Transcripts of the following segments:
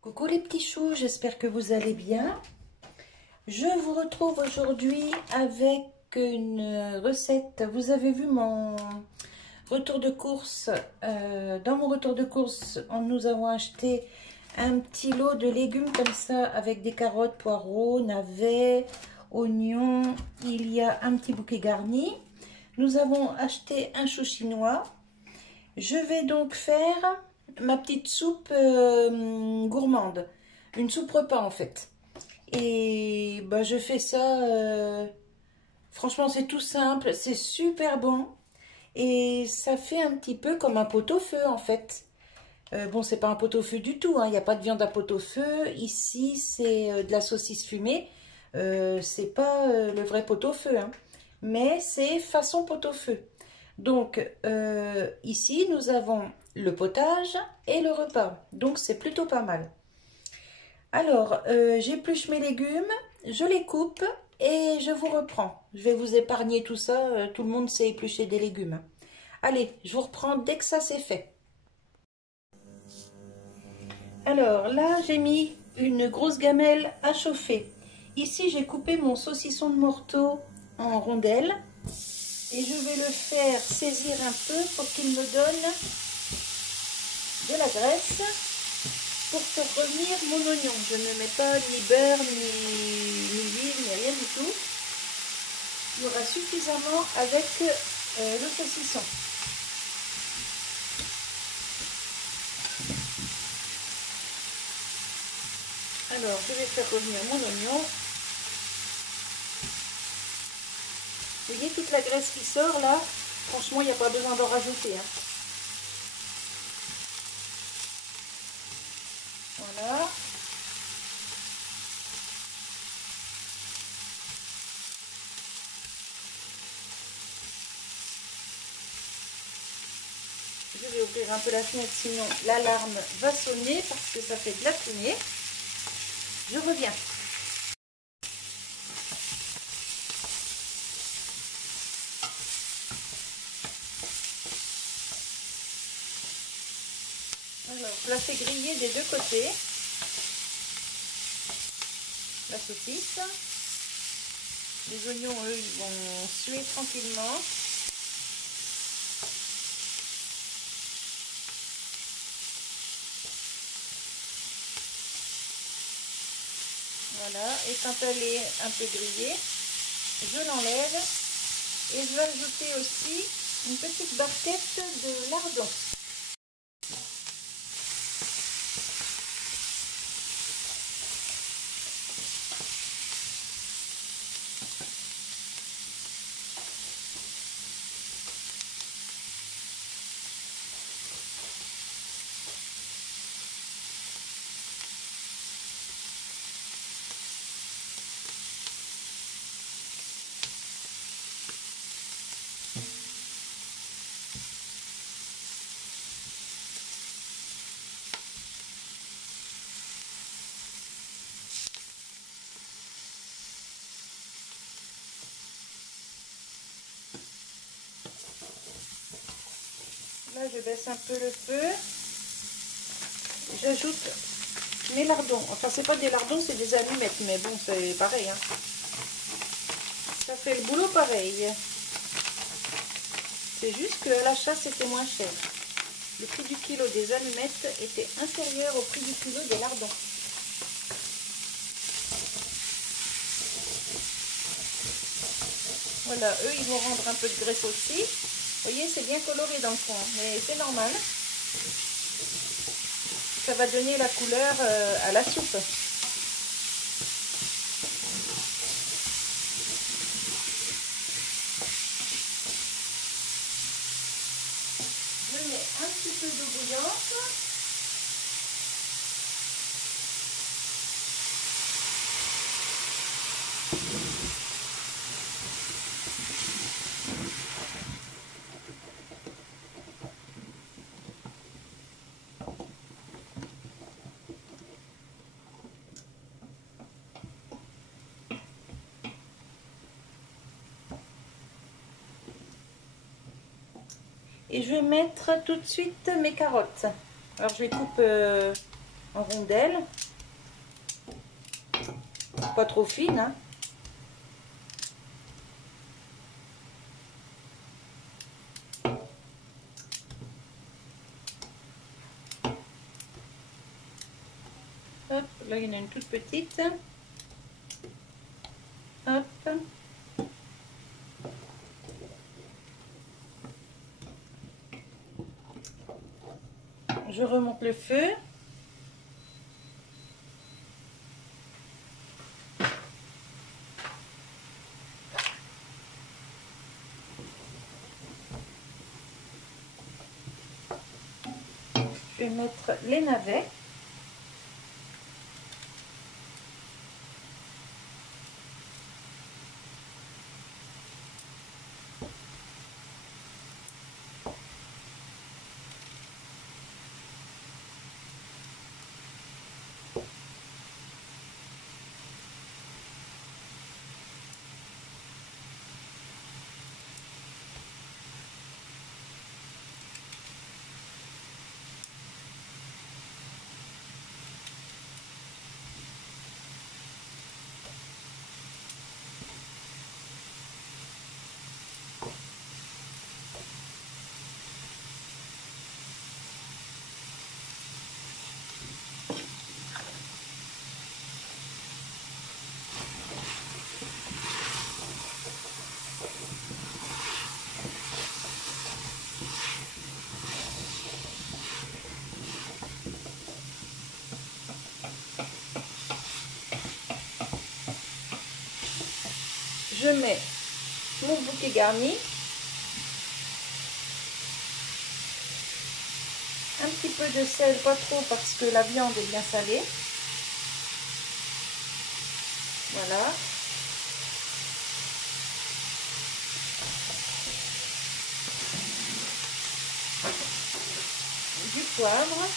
Coucou les petits choux, j'espère que vous allez bien. Je vous retrouve aujourd'hui avec une recette. Vous avez vu mon retour de course. Dans mon retour de course, nous avons acheté un petit lot de légumes comme ça avec des carottes, poireaux, navets, oignons. Il y a un petit bouquet garni. Nous avons acheté un chou chinois. Je vais donc faire ma petite soupe gourmande, une soupe repas en fait. Et bah, je fais ça, franchement c'est tout simple, c'est super bon. Et ça fait un petit peu comme un pot-au-feu en fait. Bon, c'est pas un pot-au-feu du tout, hein, il n'y a pas de viande à pot-au-feu. Ici c'est de la saucisse fumée, c'est pas le vrai pot-au-feu, hein, mais c'est façon pot-au-feu. Donc ici nous avons le potage et le repas, donc c'est plutôt pas mal. Alors j'épluche mes légumes, je les coupe et je vous reprends. Je vais vous épargner tout ça, tout le monde sait éplucher des légumes. Allez, je vous reprends dès que ça c'est fait. Alors là j'ai mis une grosse gamelle à chauffer. Ici j'ai coupé mon saucisson de morteau en rondelles. Et je vais le faire saisir un peu pour qu'il me donne de la graisse pour faire revenir mon oignon. Je ne mets pas ni beurre, ni huile, ni rien du tout. Il y aura suffisamment avec le saucisson. Alors, je vais faire revenir mon oignon. Vous voyez toute la graisse qui sort là? Franchement, il n'y a pas besoin d'en rajouter, hein. Voilà. Je vais ouvrir un peu la fenêtre, sinon l'alarme va sonner parce que ça fait de la fumée. Je reviens. Alors, je la fais griller des deux côtés. La saucisse. Les oignons, eux, ils vont suer tranquillement. Voilà, et quand elle est un peu grillée, je l'enlève et je vais ajouter aussi une petite barquette de lardons. Là, je baisse un peu le feu. J'ajoute mes lardons. Enfin, c'est pas des lardons, c'est des allumettes, mais bon, c'est pareil, hein. Ça fait le boulot pareil. C'est juste qu'à l'achat, c'était moins cher. Le prix du kilo des allumettes était inférieur au prix du kilo des lardons. Voilà, eux, ils vont rendre un peu de graisse aussi. Vous voyez, c'est bien coloré dans le fond, mais c'est normal. Ça va donner la couleur à la soupe. Je mets un petit peu d'eau bouillante. Et je vais mettre tout de suite mes carottes. Alors je les coupe en rondelles. Pas trop fines, hein. Hop, là il y en a une toute petite. Hop. Je remonte le feu. Je vais mettre les navets. Je mets mon bouquet garni, un petit peu de sel, pas trop parce que la viande est bien salée. Voilà. Du poivre.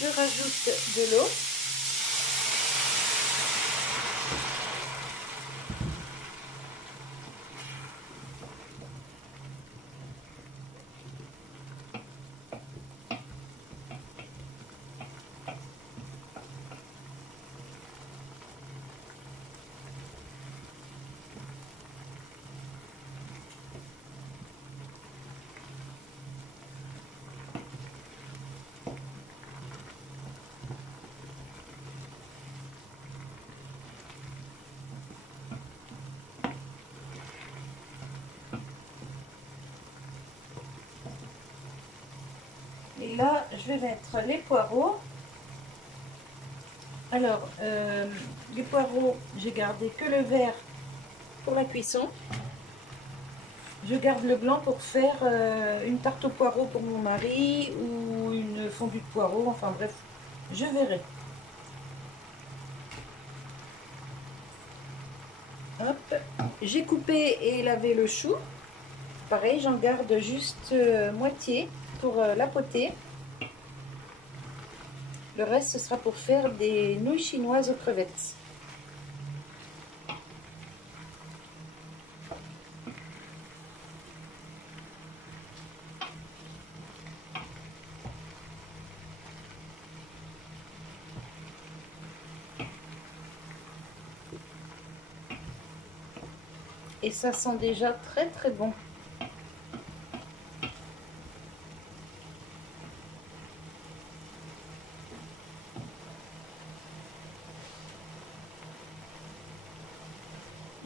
Je rajoute de l'eau. Et là, je vais mettre les poireaux. Alors, les poireaux, j'ai gardé que le vert pour la cuisson. Je garde le blanc pour faire une tarte aux poireaux pour mon mari ou une fondue de poireaux. Enfin bref, je verrai. Hop, j'ai coupé et lavé le chou. Pareil, j'en garde juste moitié pour la potée. Le reste, ce sera pour faire des nouilles chinoises aux crevettes. Et ça sent déjà très très bon.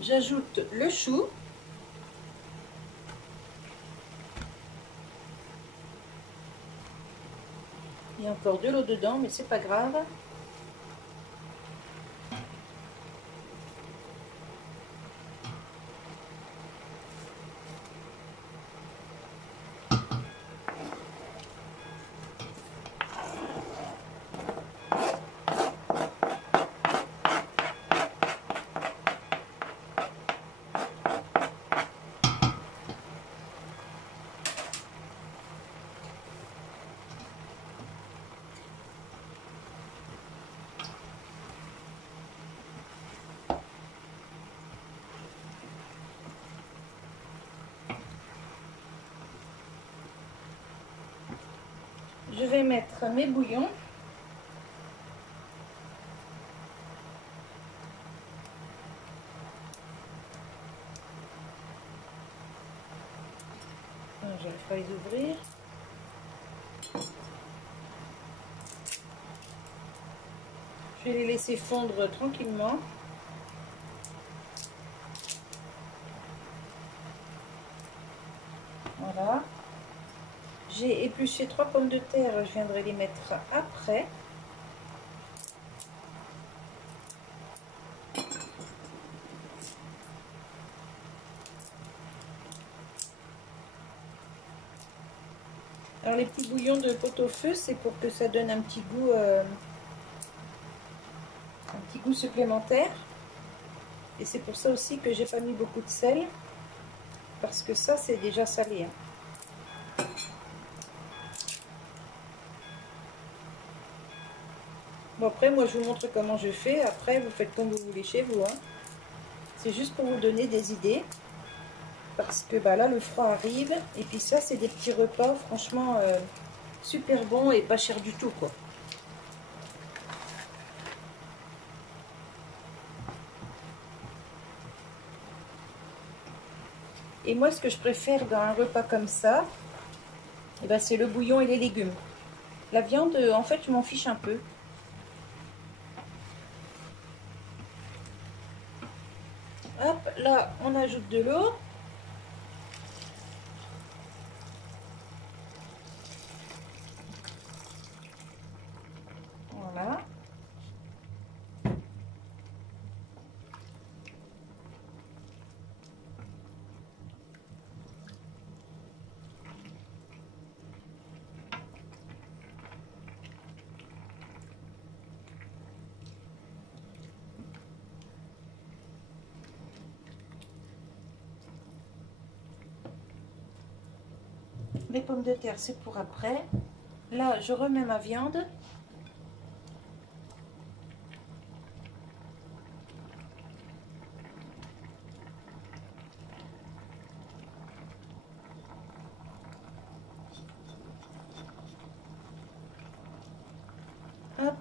J'ajoute le chou. Il y a encore de l'eau dedans, mais c'est pas grave. je vais mettre mes bouillons. Je vais pas les ouvrir. Je vais les laisser fondre tranquillement. Voilà. J'ai épluché 3 pommes de terre, je viendrai les mettre après. Alors les petits bouillons de pot-au-feu, c'est pour que ça donne un petit goût supplémentaire. Et c'est pour ça aussi que j'ai pas mis beaucoup de sel, parce que ça c'est déjà salé, hein. Bon, après moi je vous montre comment je fais, après vous faites comme vous voulez chez vous, hein. C'est juste pour vous donner des idées, parce que bah, là le froid arrive, et puis ça c'est des petits repas franchement super bons et pas chers du tout, quoi. Et moi ce que je préfère dans un repas comme ça, eh ben, c'est le bouillon et les légumes. La viande en fait je m'en fiche un peu. Hop, là on ajoute de l'eau. Voilà. Les pommes de terre, c'est pour après. Là, je remets ma viande. Hop.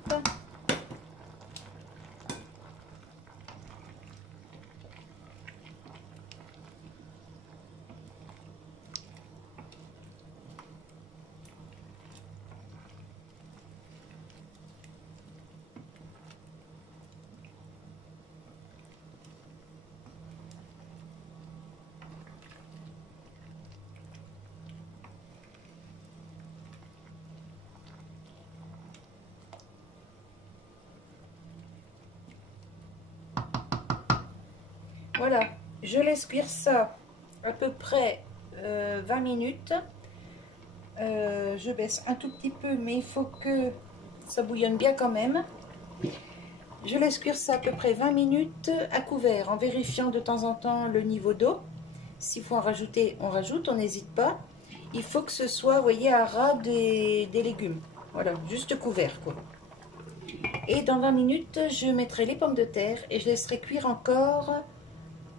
Voilà, je laisse cuire ça à peu près 20 minutes. Je baisse un tout petit peu, mais il faut que ça bouillonne bien quand même. Je laisse cuire ça à peu près 20 minutes à couvert, en vérifiant de temps en temps le niveau d'eau. S'il faut en rajouter, on rajoute, on n'hésite pas. Il faut que ce soit, vous voyez, à ras des légumes. Voilà, juste couvert, quoi. Et dans 20 minutes, je mettrai les pommes de terre et je laisserai cuire encore,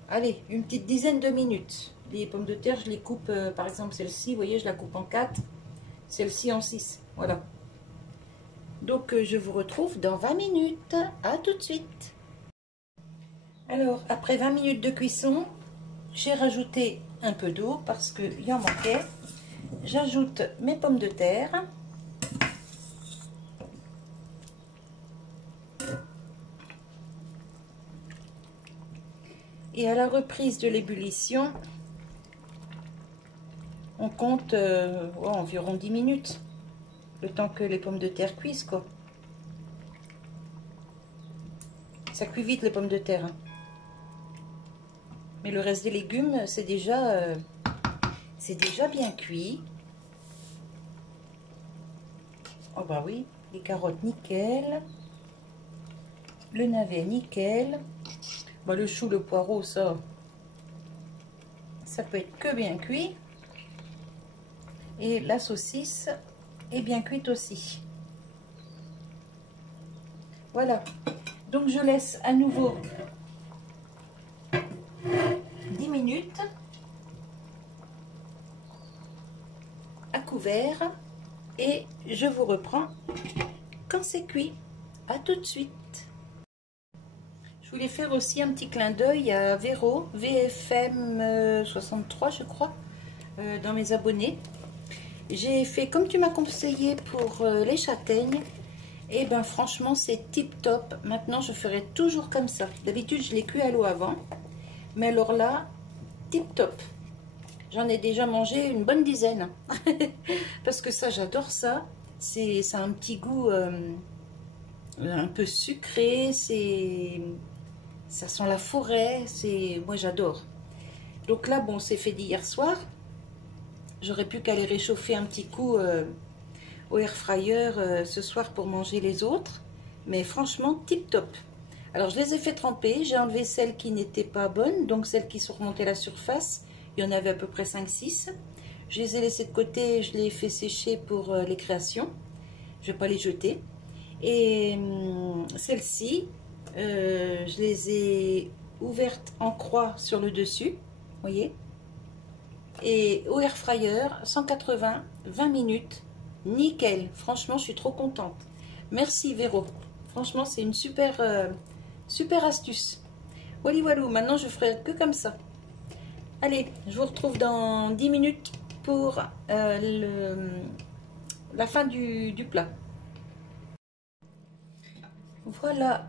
allez, une petite dizaine de minutes. Les pommes de terre, je les coupe, par exemple celle-ci, vous voyez, je la coupe en 4, celle-ci en 6, voilà. Donc, je vous retrouve dans 20 minutes. À tout de suite. Alors, après 20 minutes de cuisson, j'ai rajouté un peu d'eau parce qu'il en manquait. J'ajoute mes pommes de terre. Et à la reprise de l'ébullition, on compte environ 10 minutes. Le temps que les pommes de terre cuisent, quoi. Ça cuit vite les pommes de terre, hein. Mais le reste des légumes, c'est déjà bien cuit. Oh bah oui, les carottes nickel. Le navet nickel. Bah, le chou, le poireau, ça peut être que bien cuit. Et la saucisse est bien cuite aussi. Voilà. Donc je laisse à nouveau 10 minutes à couvert. et je vous reprends quand c'est cuit. À tout de suite. Je voulais faire aussi un petit clin d'œil à Véro, VFM 63 je crois, dans mes abonnés. J'ai fait comme tu m'as conseillé pour les châtaignes. Et ben franchement c'est tip top. Maintenant je ferai toujours comme ça. D'habitude je les cuis à l'eau avant. Mais alors là, tip top. J'en ai déjà mangé une bonne dizaine. Parce que ça j'adore ça. Ça a un petit goût un peu sucré. Ça sent la forêt. Moi j'adore. Donc là bon c'est fait d'hier soir. J'aurais pu qu'à les réchauffer un petit coup au air fryer ce soir pour manger les autres. Mais franchement, tip top. Alors, je les ai fait tremper. J'ai enlevé celles qui n'étaient pas bonnes. Donc, celles qui sont remontées à la surface. Il y en avait à peu près 5-6. Je les ai laissées de côté. Je les ai fait sécher pour les créations. Je ne vais pas les jeter. Et celles-ci, je les ai ouvertes en croix sur le dessus. Vous voyez? Et au air fryer, 180, 20 minutes. Nickel. Franchement, je suis trop contente. Merci Véro. Franchement, c'est une super astuce. Wally walou, maintenant je ferai que comme ça. Allez, je vous retrouve dans 10 minutes pour la fin du plat. Voilà,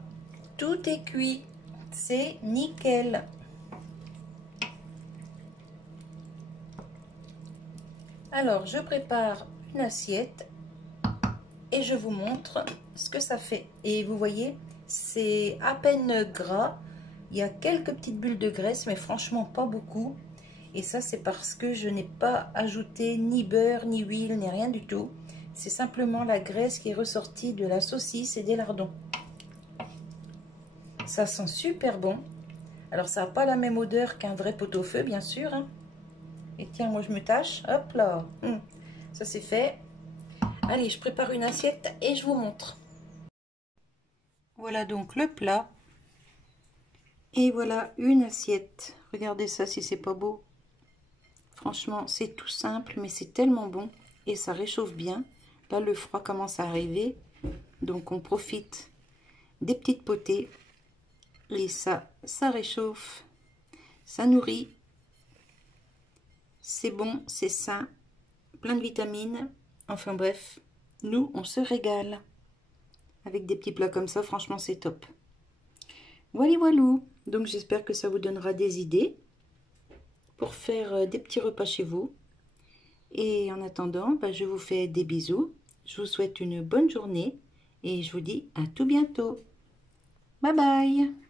tout est cuit. C'est nickel. Alors, je prépare une assiette et je vous montre ce que ça fait. Et vous voyez, c'est à peine gras. Il y a quelques petites bulles de graisse, mais franchement pas beaucoup. Et ça, c'est parce que je n'ai pas ajouté ni beurre, ni huile, ni rien du tout. C'est simplement la graisse qui est ressortie de la saucisse et des lardons. Ça sent super bon. Alors, ça n'a pas la même odeur qu'un vrai pot-au-feu, bien sûr, hein. Et tiens, moi je me tâche. Hop là. Ça c'est fait. Allez, je prépare une assiette et je vous montre. Voilà donc le plat. Et voilà une assiette. Regardez ça si c'est pas beau. Franchement, c'est tout simple, mais c'est tellement bon. Et ça réchauffe bien. Là, le froid commence à arriver. Donc on profite des petites potées. Et ça réchauffe. Ça nourrit. C'est bon, c'est sain, plein de vitamines. Enfin bref, nous, on se régale. Avec des petits plats comme ça, franchement, c'est top. Voilà, voilou. Donc, j'espère que ça vous donnera des idées pour faire des petits repas chez vous. Et en attendant, je vous fais des bisous. Je vous souhaite une bonne journée et je vous dis à tout bientôt. Bye bye.